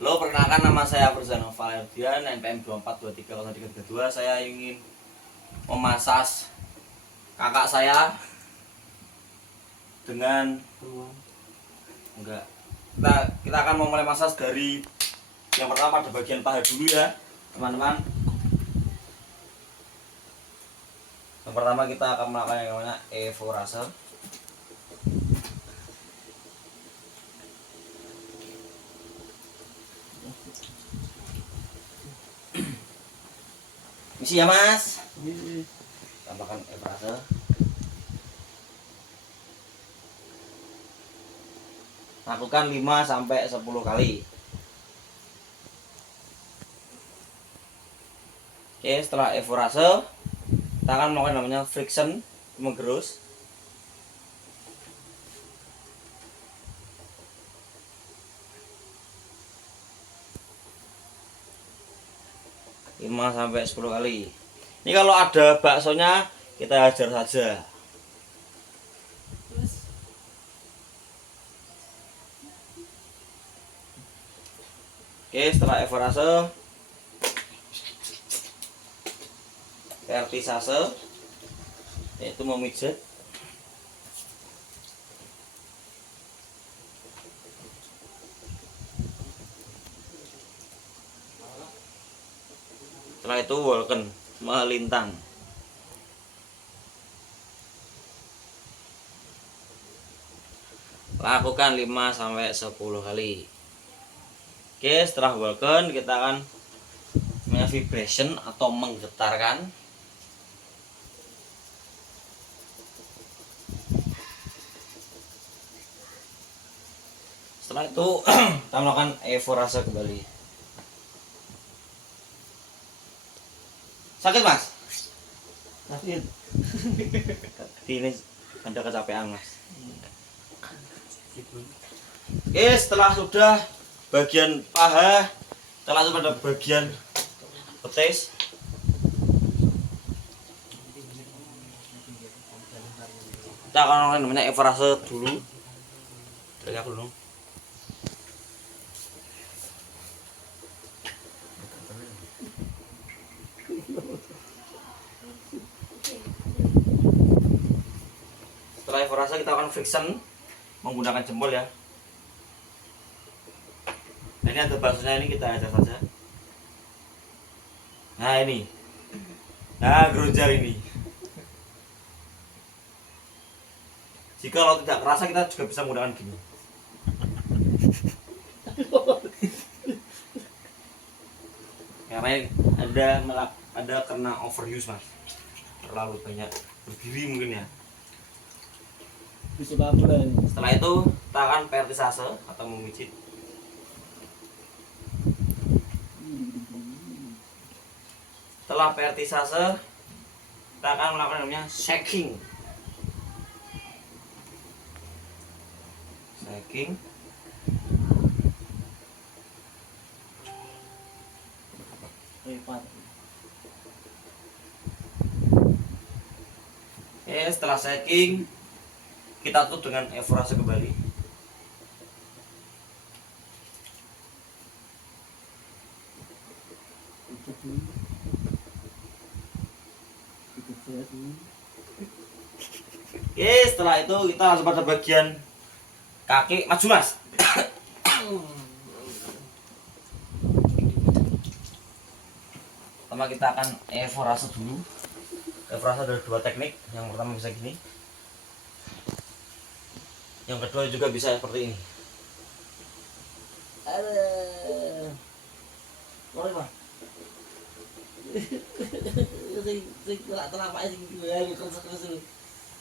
Halo, perkenalkan nama saya Farzana Valerdian, NPM 24230332. Saya ingin memasas kakak saya dengan enggak. Kita akan memulai masas dari yang pertama pada bagian paha dulu ya, teman-teman. Yang pertama kita akan melakukan yang namanya evorase. Misi ya mas. Tambahkan evorase. Lakukan 5-10 kali. Oke, setelah evorase kita akan melakukan namanya friction, menggerus. Lima sampai 10 kali. Ini kalau ada baksonya kita hajar saja. Oke, setelah evorase, vertisase, yaitu memijat. Setelah itu walken, melintang. Lakukan 5-10 kali. Oke, setelah walken kita akan vibration atau menggetarkan. Setelah itu kita melakukan evorase kembali. Sakit mas? Sakit. Ini ada kecapean mas. Oke, setelah sudah bagian paha, kita langsung pada bagian betis. Kita akan melakukan namanya evorase dulu. Dari aku dulu. Setelah evorase kita akan friction menggunakan jempol ya. Nah, ini ada baksonya, ini kita hajar saja. Nah ini, nah gerunjal ini. Jika kalau tidak kerasa kita juga bisa menggunakan gini. Karena ada karena overuse mas, terlalu banyak berdiri mungkin ya. Bisa babulan. Setelah itu kita akan vertisase atau memijit. Setelah vertisase kita akan melakukan namanya shaking. Shaking. Hebat. Oke, setelah shaking kita tutup dengan evorase kembali. Oke, setelah itu kita langsung pada bagian kaki. Maju mas. Pertama kita akan evorase dulu. Evorase ada dua teknik. Yang pertama bisa gini. Yang kedua juga bisa seperti ini. Boleh pak.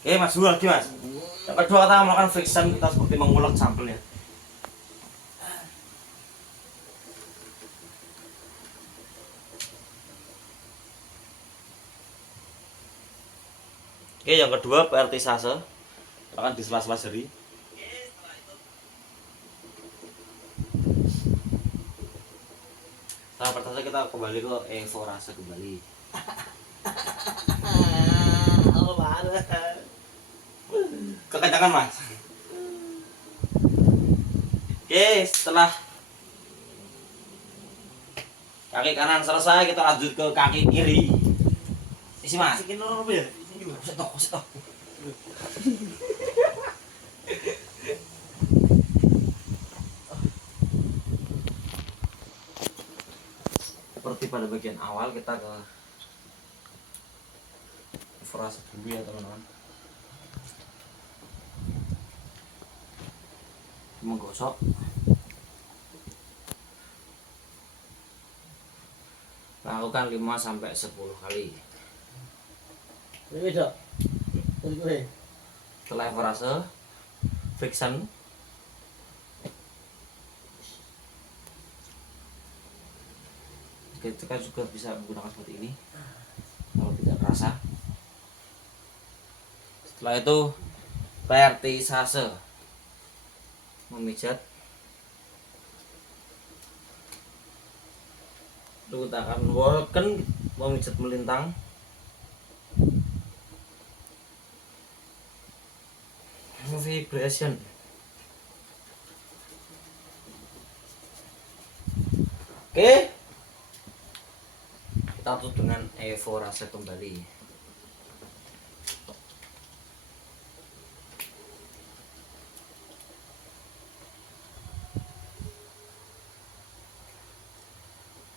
Oke, mas dulu lagi mas. Yang kedua kita melakukan friction, kita seperti mengulek sampelnya. Oke, yang kedua vertisase, akan di sela-sela jari. Setelah vertisase kita kembali ke evorase kembali. Oh parah. Kekencangan mas. Oke, setelah Kaki kanan selesai, kita lanjut ke kaki kiri. Isi mas. Masukin apa ya? Setok. Seperti pada bagian awal kita ke frase dulu ya teman-teman. Menggosok. Lakukan 5 sampai 10 kali. Ini beda. Dari gue. Setelah frase friction, kita juga bisa menggunakan seperti ini kalau tidak terasa. Setelah itu vertisase, memijat. Lalu kita akan walken, memijat melintang. Vibration. Oke, kita tutup dengan evorase kembali.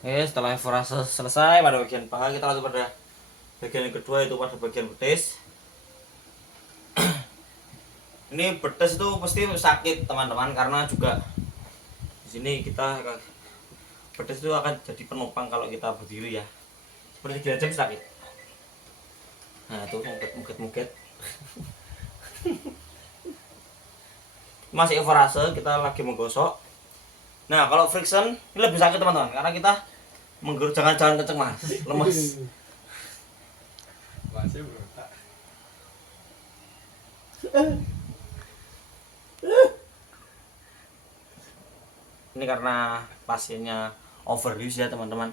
Oke, setelah evorase selesai pada bagian paha, kita lanjut pada bagian yang kedua, itu pada bagian betis. Ini betis itu pasti sakit teman-teman, karena juga di sini kita betis itu akan jadi penopang kalau kita berdiri ya. Seperti gini aja sakit. Nah itu muget. Masih evorase, kita lagi menggosok. Nah kalau friction ini lebih sakit teman-teman, karena kita menggerus, jangan kenceng mas, lemes. Masih berontak. Ini karena pasiennya overuse ya teman-teman.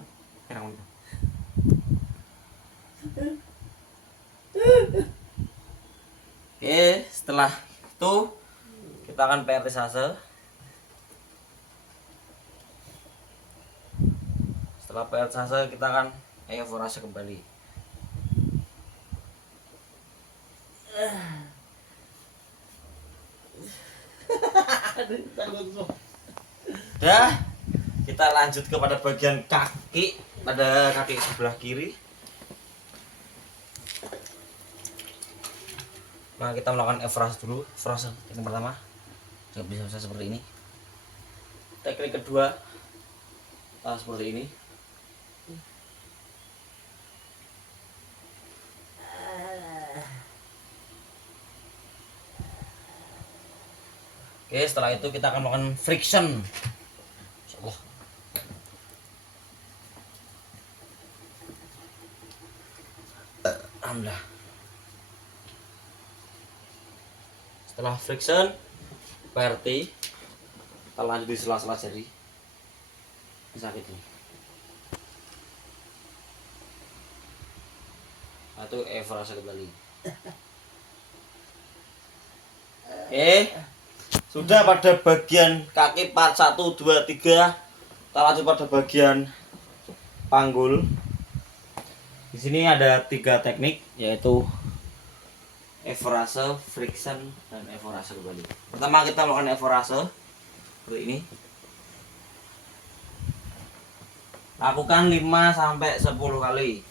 Oke, setelah itu kita akan vertisase. Setelah vertisase kita akan evorase kembali. Dah, kita lanjut kepada bagian kaki, pada kaki sebelah kiri. Nah, kita melakukan evorase dulu. Evorase yang pertama bisa seperti ini. Teknik kedua seperti ini. Oke, setelah itu kita akan melakukan friction. Insyaallah. Alhamdulillah. Setelah friction, verti, kita lanjut di sela-sela jari. Sakit ini. Atau evorase kembali. Oke. Sudah pada bagian kaki part 1, 2, 3. Kita lanjut pada bagian panggul. Di sini ada 3 teknik, yaitu evorase, friction, dan evorase kembali. Pertama kita melakukan evorase seperti ini. Lakukan 5 sampai 10 kali.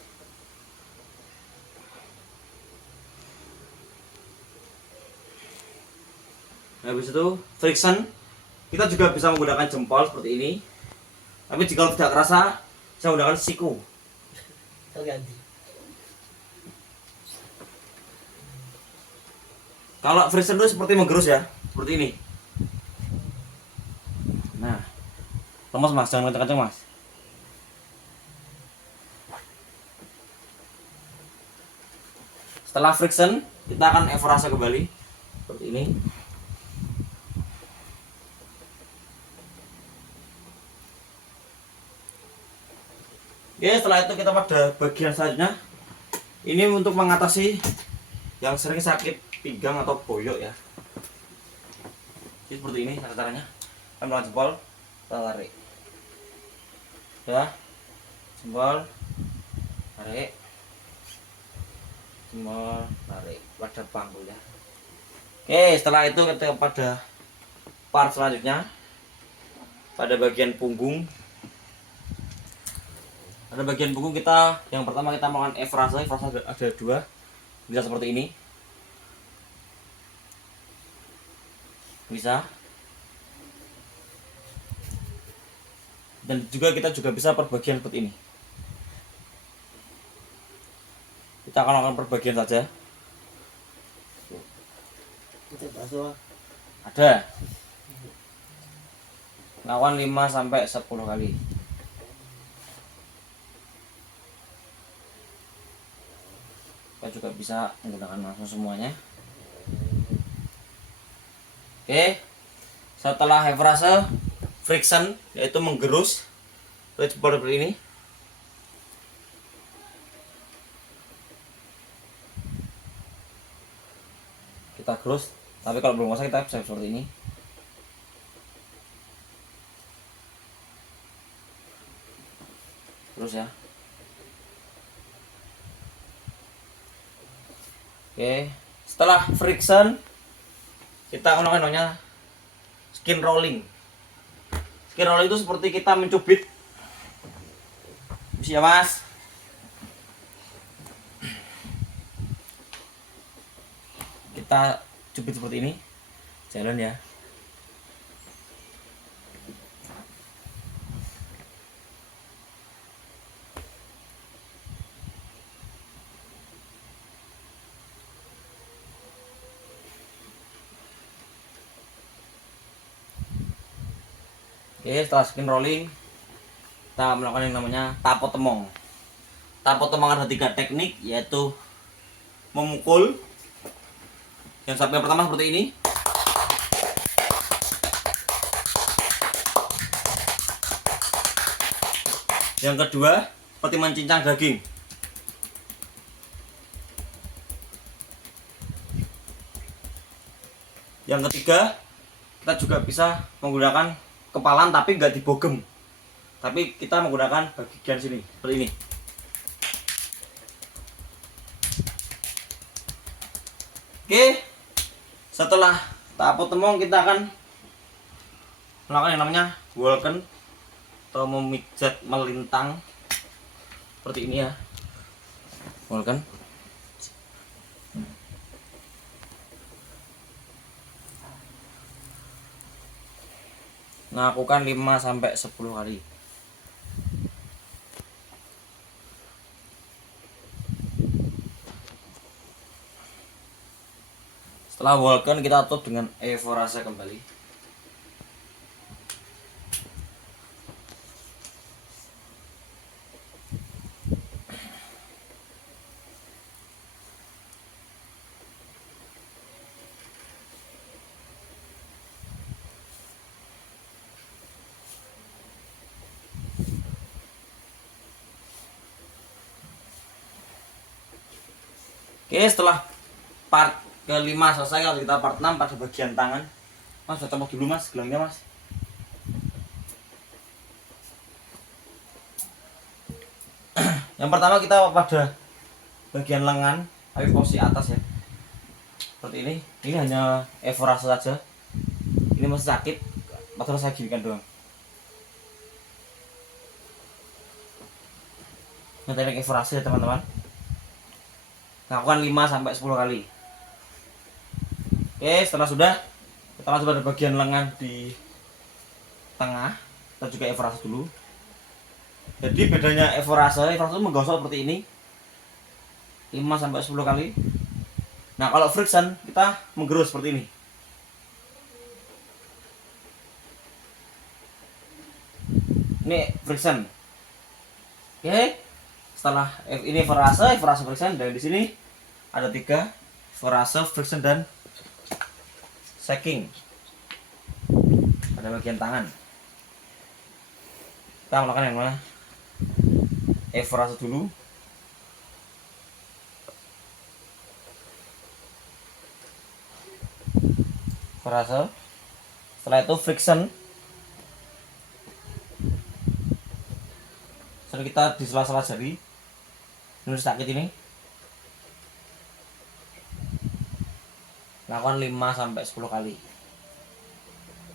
Habis itu friction, kita juga bisa menggunakan jempol seperti ini. Tapi jika tidak kerasa, saya menggunakan siku. Terganti. Kalau friction itu seperti menggerus ya, seperti ini. Nah, lemas mas, jangan kencang-kencang mas. Setelah friction, kita akan evorase kembali seperti ini. Oke, setelah itu kita pada bagian selanjutnya. Ini untuk mengatasi yang sering sakit pinggang atau boyok ya. Jadi seperti ini caranya. Kita melakukan jempol, kita tarik. Ya. jempol, tarik, jempol, tarik pada panggul ya. Oke, setelah itu kita pada part selanjutnya, pada bagian punggung. Pada bagian punggung kita, yang pertama kita melakukan efrase ada dua, bisa seperti ini, bisa. Dan juga kita juga bisa perbagian seperti ini. Kita akan lakukan perbagian saja. Kita bakso. Ada. Lakukan 5 sampai 10 kali. Kita juga bisa menggunakan langsung semuanya. Oke. Setelah efrase, friction yaitu menggerus seperti ini. Kita gerus, tapi kalau belum masak kita bisa seperti ini. Terus ya. Oke, setelah friction kita melakukan namanya skin rolling. Skin rolling itu seperti kita mencubit. Bisa ya, Mas? Kita cubit seperti ini. Jalan ya. Oke, setelah skin rolling kita melakukan yang namanya tapo temong. Tapo temong ada 3 teknik, yaitu memukul. Yang sampai pertama seperti ini. Yang kedua seperti mencincang daging. Yang ketiga kita juga bisa menggunakan kepalan tapi nggak dibogem, tapi kita menggunakan bagian sini seperti ini. Oke, setelah tapo temong kita akan melakukan yang namanya walken atau memijat melintang seperti ini ya. Walken. Lakukan 5 sampai 10 kali. Setelah walken kita tutup dengan efrase kembali. Oke, setelah part kelima selesai, kalau kita part 6 pada bagian tangan. Mas, saya copot dulu Mas, gelangnya Mas. Yang pertama kita pada bagian lengan, tapi posisi atas ya. Seperti ini. Ini hanya efrase saja. Ini masih sakit, padahal saya ginikan doang. Ini teknik efrase ya teman-teman. Lakukan 5 sampai 10 kali. Oke, setelah sudah, kita langsung pada bagian lengan di tengah. Kita juga efrase dulu. Jadi bedanya efrase itu menggosok seperti ini 5 sampai 10 kali. Nah, kalau friction kita menggerus seperti ini. Ini friction. Oke. Setelah ini efrase friction, dan di sini ada 3, efrase, friction, dan shaking pada bagian tangan. Kita melakukan yang mana? Efrase dulu. Efrase. Setelah itu friction. Setelah kita di sela-sela jari ini sakit ini, lakukan 5-10 kali.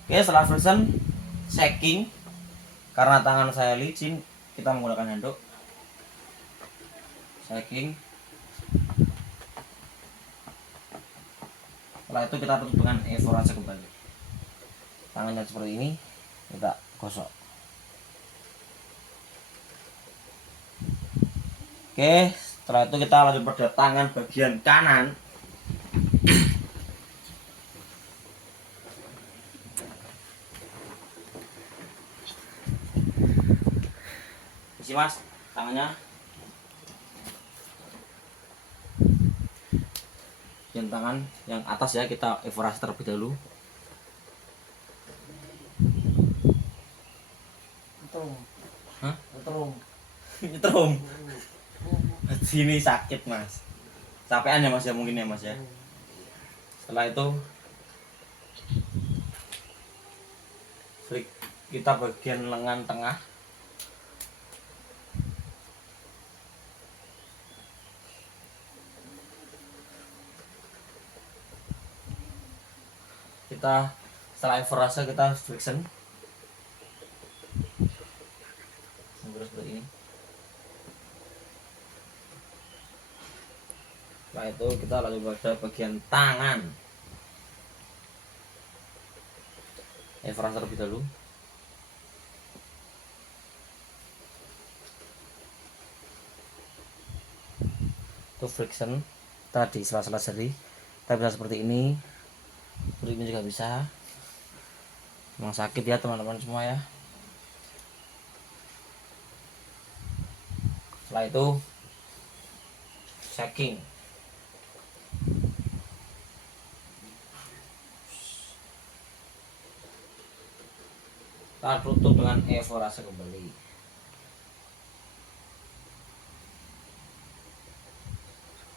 Oke, setelah friction shaking, karena tangan saya licin kita menggunakan handuk. Shaking. Setelah itu kita tutup dengan evaporasi kembali. Tangannya seperti ini kita gosok. Oke, setelah itu kita lanjut pada tangan bagian kanan. Isi mas, tangannya. Yang tangan yang atas ya kita evaporasi terlebih dahulu. Hah? Nyetrum. Sini sakit mas, capean ya mas ya mungkin ya mas ya. Setelah itu flick kita bagian lengan tengah. Kita setelah evaporasi kita friction seperti ini. Setelah itu kita lanjut pada bagian tangan. Evaporasi terlebih dahulu. Itu friction tadi sela-sela jari. Kita bisa seperti ini. Seperti ini juga bisa. Memang sakit ya teman-teman semua ya. Setelah itu shaking. Kita tutup dengan evaporasi kembali.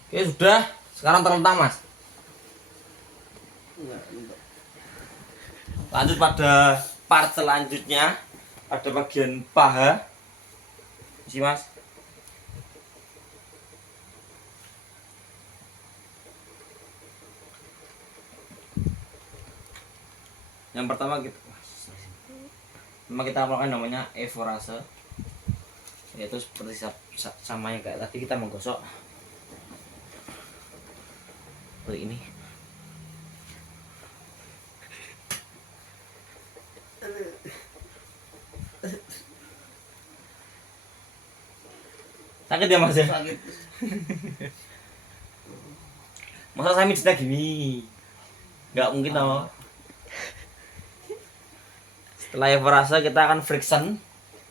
Oke sudah, sekarang terlentang mas. Lanjut pada part selanjutnya, pada bagian paha. Isi mas. Yang pertama kita melakukan namanya evaporasi, yaitu seperti sama yang kayak tadi kita menggosok seperti ini. Sakit ya mas ya? Sakit. Masa saya mijitnya gini? Nggak mungkin tau. Setelah evaporasi kita akan friction.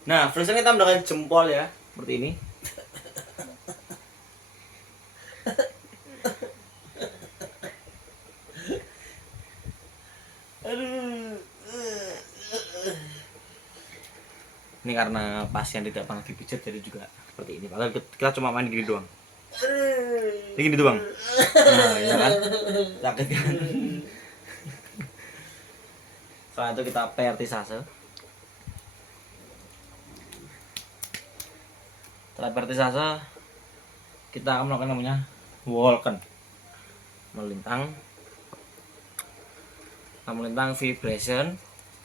Nah, friction kita menggunakan jempol ya, seperti ini. Ini karena pasien tidak pernah dipijat jadi juga seperti ini. Padahal kita cuma main gini doang. Ini gini doang. Nah, ya kan? Sakit kan? Setelah itu kita pertisase. Setelah pertisase kita akan melakukan namanya walken. Melintang vibration,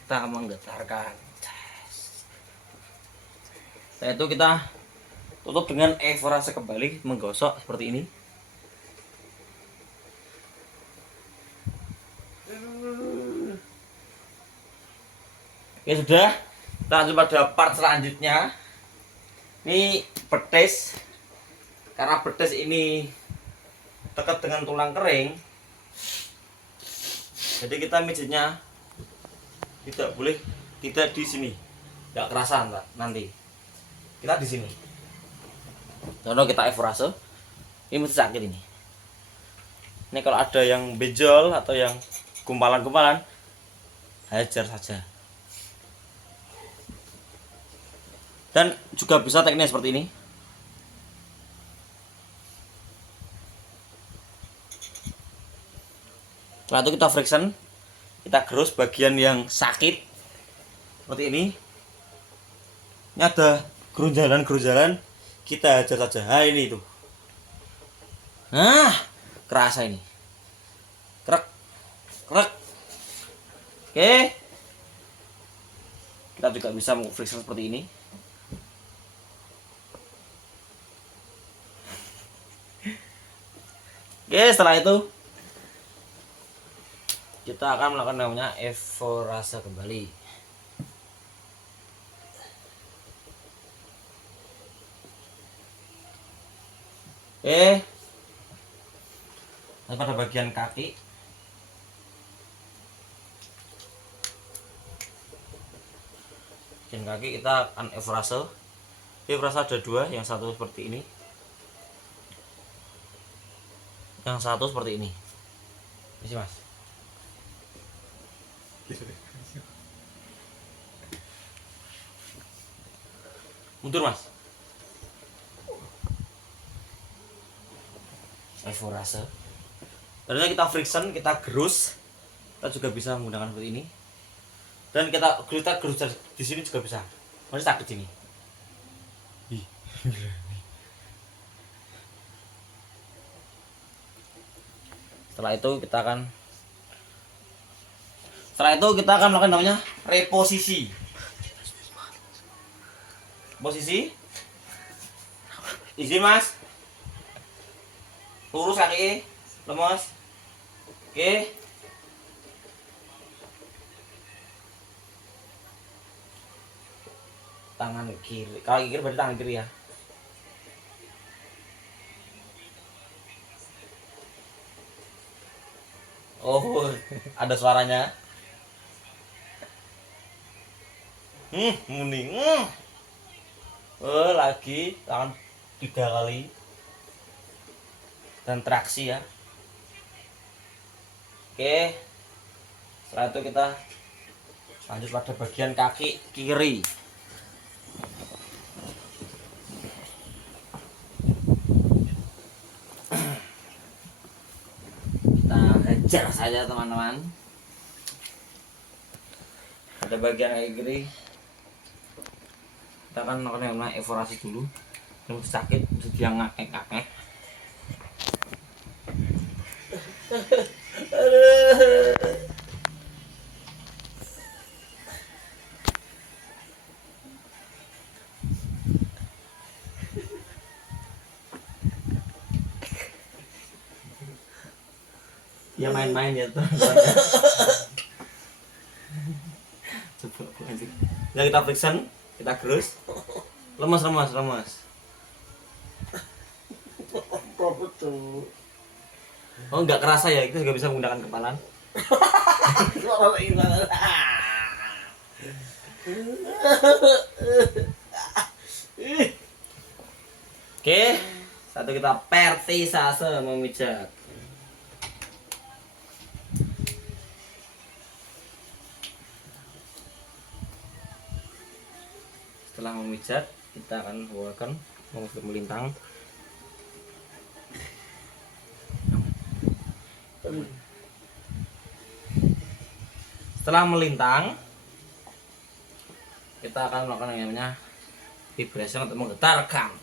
kita akan menggetarkan. Setelah itu kita tutup dengan evaporasi kembali, menggosok seperti ini. Ya sudah, kita lanjut pada part selanjutnya. Ini betis. Karena betis ini dekat dengan tulang kering, jadi kita mijitnya tidak di sini, nggak kerasa nanti. Kita di sini. Contoh kita evaporasi, ini mesti sakit ini. Ini kalau ada yang benjol atau yang gumpalan-gumpalan, hajar saja. Dan juga bisa tekniknya seperti ini. Setelah itu kita friction, kita gerus bagian yang sakit seperti ini. Ini ada gerunjalan kita hajar saja. Nah ini tuh. Nah, kerasa ini. Krek. Krek. Oke. Kita juga bisa friction seperti ini. Oke, setelah itu kita akan melakukan namanya evorase kembali. Oke. Pada bagian kaki kita akan evorase. Evorase ada dua, yang satu seperti ini, yang satu seperti ini. Ini mas. Mundur mas. Evorase. Ternyata kita friction, kita gerus. Kita juga bisa menggunakan seperti ini. Dan kita gerus di sini juga bisa. Masih sakit sini. Setelah itu kita akan melakukan namanya reposisi. Posisi. Izin mas. Lurus kaki, lemas. Oke. Tangan kiri. Kalau kiri berarti tangan kiri ya. Oh, ada suaranya. Muni. Oh, lagi tangan 3 kali. Dan traksi ya. Oke. Setelah itu kita lanjut pada bagian kaki kiri. Kita hajar saja teman-teman. Pada bagian kaki kiri kita akan melakukan evorasi dulu. Yang sakit dia ngakek-ngakek. Ya main-main ya tuh. Coba lanjut. Ya kita friction, kita gerus. Lemas. Oh nggak kerasa ya, kita juga bisa menggunakan kepalan. Oke, satu kita vertisase memijat. Setelah memijat, kita akan bawakan untuk melintang. Setelah melintang, kita akan melakukan yang namanya vibration atau menggetarkan.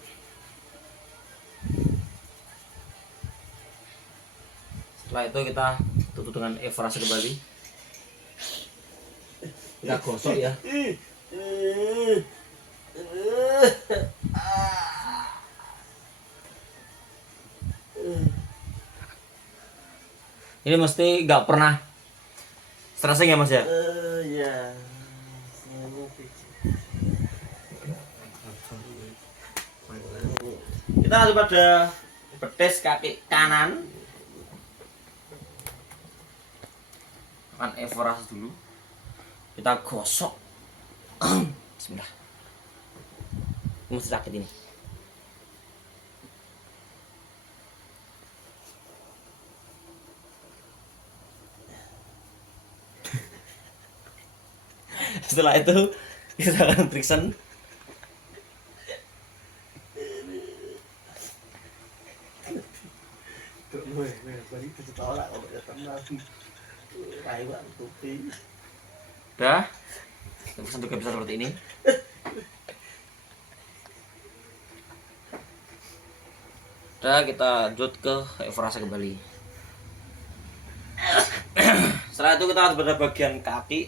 Setelah itu kita tutup dengan evorase kembali. Kita gosok ya. Ini mesti nggak pernah stressing ya mas ya? Iya. Kita lanjut pada betis kaki kanan. Akan evorase dulu. Kita gosok. Bismillah. Ini mesti sakit ini. Setelah itu kita akan friction. Udah, friction juga bisa seperti ini. Udah, kita lanjut ke evaluasi kembali. Setelah itu kita pada bagian kaki.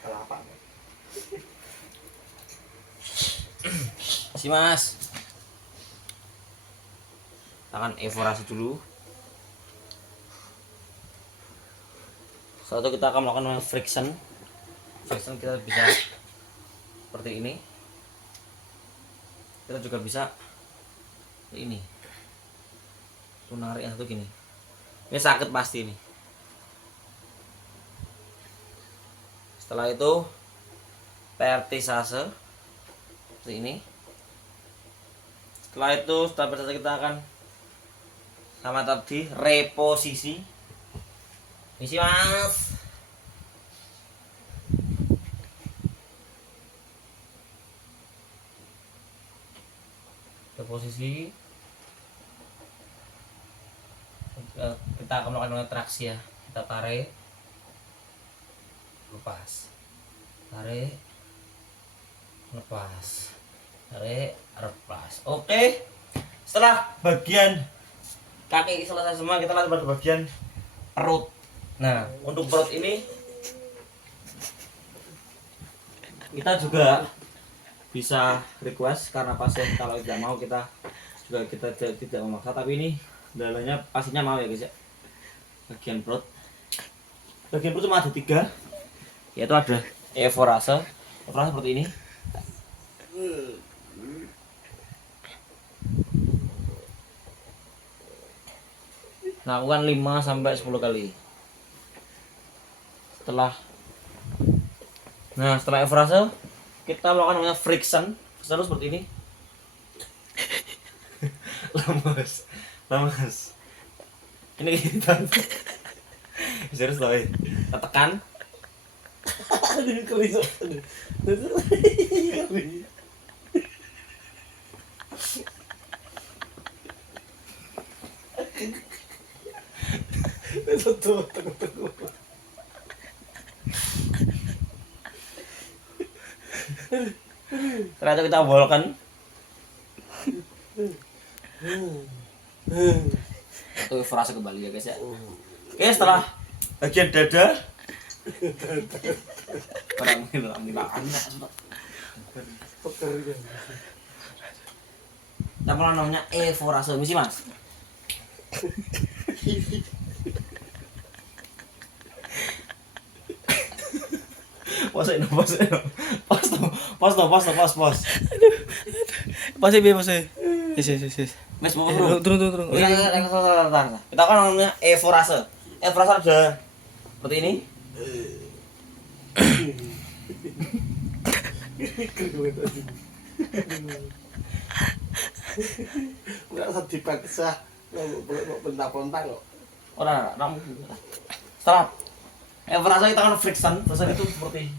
Kelapa. Si Mas. Kita akan evaluasi dulu. Setelah itu kita akan melakukan friction. Friction kita bisa seperti ini. Kita juga bisa ini. Tuh narik yang satu gini. Ini sakit pasti ini. Setelah itu vertisase seperti ini. Setelah itu setelah vertisase kita akan sama tadi reposisi. Misi Mas. Reposisi. Kita akan melakukan traksi ya. Kita tarik, lepas, tarik, lepas, tarik, lepas. Oke. Setelah bagian kaki selesai semua, kita lanjut pada bagian perut. Nah, untuk perut ini kita juga bisa request karena pasien kalau tidak mau kita juga kita tidak memaksa, tapi ini dalanya pastinya mau ya guys ya. Bagian perut cuma ada 3, yaitu ada evorase seperti ini, lakukan 5-10 kali. Setelah evorase kita melakukan namanya friction terus seperti ini. lemes ini kita serius loh, kita tekan. Aduh, kelisuk. Setelah itu kita bolkan. Itu frase kembali ya guys ya. Oke, setelah bagian dada kita mulai namanya evorase. Misi Mas. Pos. Yes. Mas mau turun. Turun. Kita kan namanya evorase. Evorase ada seperti ini. Enggak usah dipaksa. Mau bentak-bentak kok. Ora. Setelah evorase kita akan friction, terus itu seperti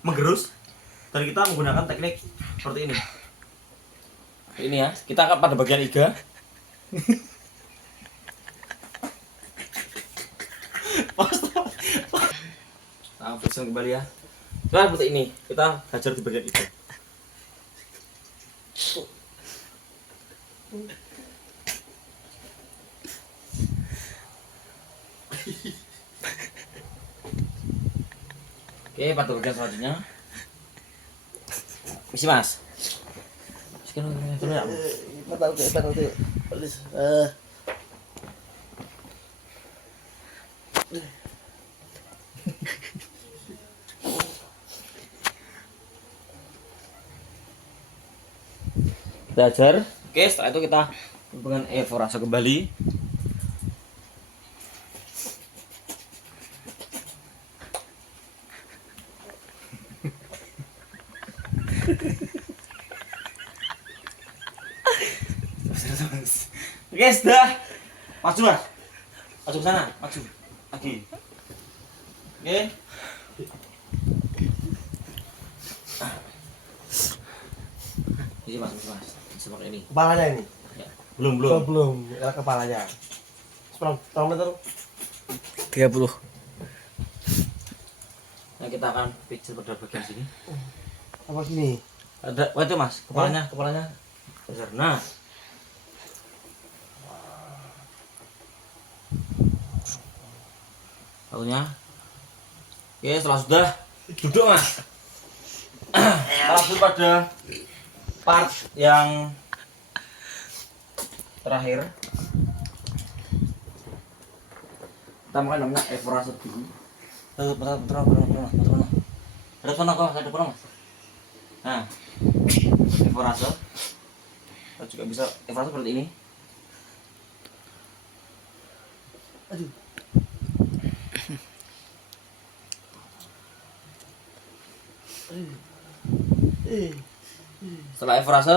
menggerus. Dan kita menggunakan teknik seperti ini. Ini ya, kita akan pada bagian iga. Nah, friction kembali ya. Nah, seperti ini, kita hajar di bagian iga. Oke, pada bagian selanjutnya. Misi Mas. Batal tuh. Polis. Kita ajar. Oke, setelah itu kita dengan evorase kembali. Oke, sudah. Maju Mas. Maju ke sana, maju. Lagi. Oke. Ini Mas. Seperti ini. Kepalanya ini. Ya. Belum. Ya, kepalanya. Berapa meter? 30. Nah, kita akan pijat pada bagian sini. Apa gini? Ada, itu Mas, kepalanya. Besar. Nah. Satunya. Oke, setelah sudah duduk mas. Langsung pada part yang terakhir. Kita makan namanya evorase dulu. Ada sana kok, ada depan mas. Nah, evorase. Kita juga bisa evorase seperti ini. Aduh. Setelah evorase,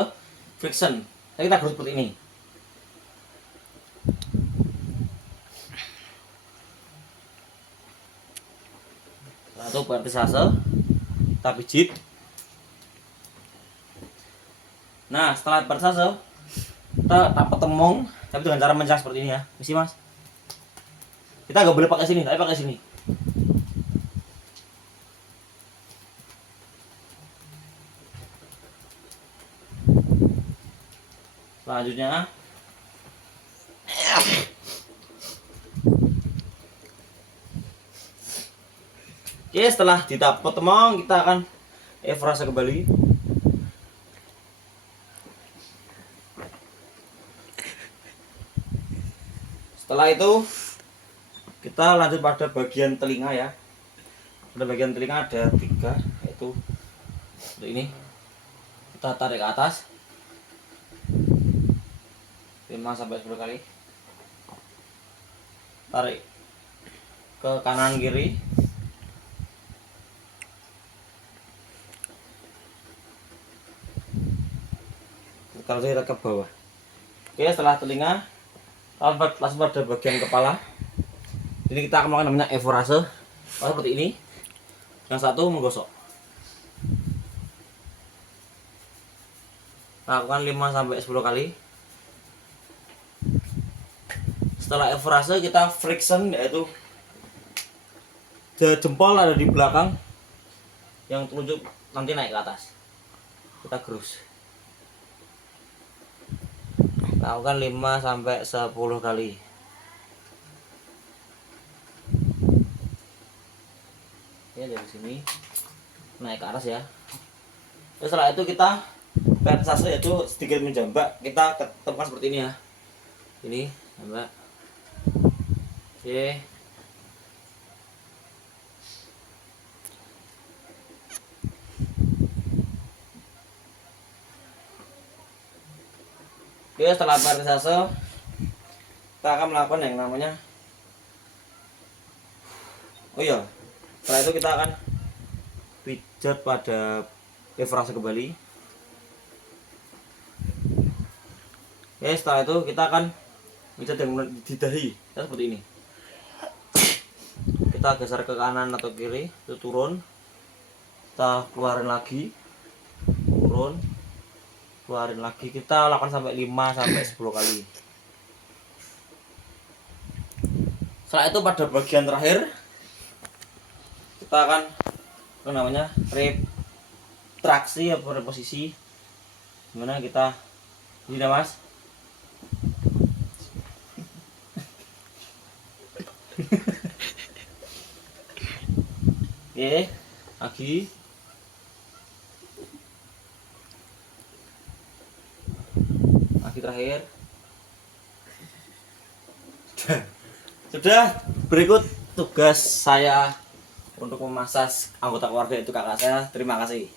friction. Kita harus seperti ini. Setelah itu vertisase, kita pijit. Nah, setelah vertisase, kita tapak temong, tapi dengan cara mencang seperti ini ya. Misi mas. Kita nggak boleh pakai sini, tapi pakai sini. Selanjutnya oke, setelah ditapot temong kita akan evorase kembali. Setelah itu kita lanjut pada bagian telinga ya. Pada bagian telinga ada 3, yaitu untuk ini. Kita tarik ke atas 5-10 kali. Tarik ke kanan kiri. Kalau saya ke bawah. Oke, setelah telinga langsung pada bagian kepala. Ini kita akan melakukan namanya evorase. Seperti ini. Yang satu menggosok. Lakukan 5-10 kali. Setelah evorase kita friction, yaitu jempol ada di belakang, yang telunjuk nanti naik ke atas. Kita gerus. Lakukan 5-10 kali. Ya, dari sini naik ke atas ya. Terus setelah itu kita vertisase, yaitu sedikit menjambak, kita ketemukan seperti ini ya. Ini jambak. Oke. Oke, setelah vertisase kita akan melakukan yang namanya, oh iya, setelah itu kita akan pijat pada evorase kembali. Oke, setelah itu kita akan pijat yang di dahi ya, seperti ini. Kita geser ke kanan atau kiri, itu turun, kita keluarin lagi, turun, keluarin lagi. Kita lakukan sampai 5-10 kali. Setelah itu pada bagian terakhir kita akan namanya retraksi atau reposisi, gimana kita ini mas. Oke, lagi. Lagi terakhir. Sudah, berikut tugas saya untuk memasas anggota keluarga, itu kakak saya. Terima kasih.